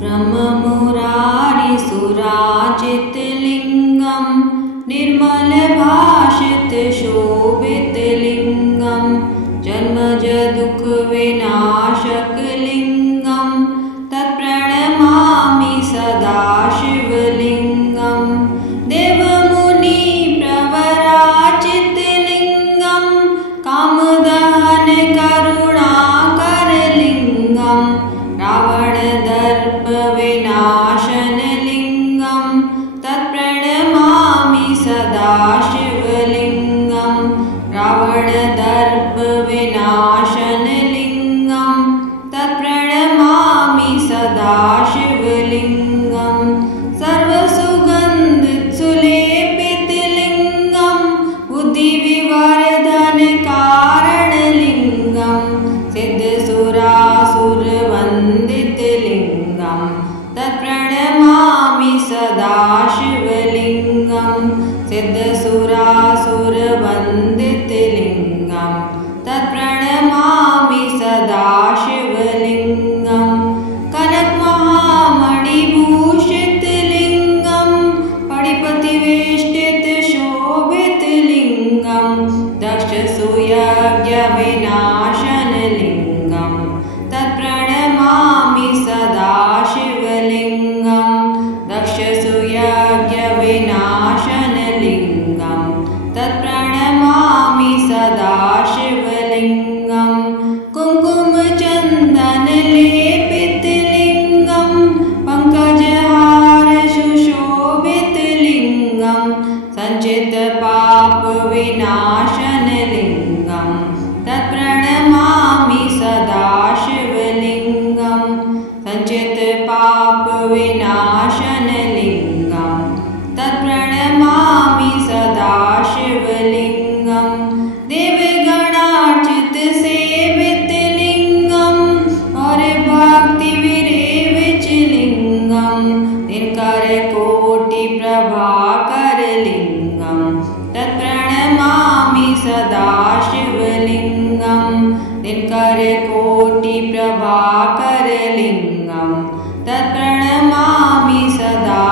ब्रह्ममुरारिसुराजितलिङ्गं निर्मलभाषितशोभितलिङ्गं जन्मजदुःखविनाशकलिङ्गं तत्प्रणमामि सदा शिवलिङ्गं देवमुनिप्रवराजितलिङ्गं कामदहनकरुणाकरलिङ्गं रावणदर्पविनाशनलिङ्गं तत्प्रणमामि सदा शिवलिङ्गं रावणदर्पविनाशनलिङ्गं तत्प्रणमामि सदा शिवलिङ्गं सर्वसुगन्धिसुलेपितलिङ्गं बुद्धिविवर्धनकारणलिङ्गं सिद्धसुरासुरवन्दितलिङ्गं तत्प्रणमामि सदा शिवलिङ्गं सिद्धसुरासुरवन्दितलिङ्गं तत्प्रणमामि सदा शिवलिङ्गं कनकमहामणिभूषितलिङ्गं फणिपतिवेष्टितशोभितलिङ्गं दक्षसूयज्ञविनाशनलिङ्गं तत्प्रणमामि सदा शिवलिङ्गं दक्षसूयज्ञविनाशनलिङ्गं तत्प्रणमामि सदा शिवलिङ्गं कुङ्कुमचन्दनलेपितलिङ्गं पङ्कजहारसुशोभितलिङ्गं सञ्चितपापविनाशनलिङ्गं तत्प्रणमामि सदा शिवलिङ्गं सञ्चितपापविनाशनलिङ्गं तत्प्रणमामि सदा शिवलिङ्गं देवगणार्चितसेवितलिङ्गं हरिभक्तिविरेविचलिङ्गं दिनकरकोटिप्रभाकरलिङ्गं तत्प्रणमामि सदा शिवलिङ्गं दिनकरकोटिप्रभाकरलिङ्गं तत्प्रणमामि सदा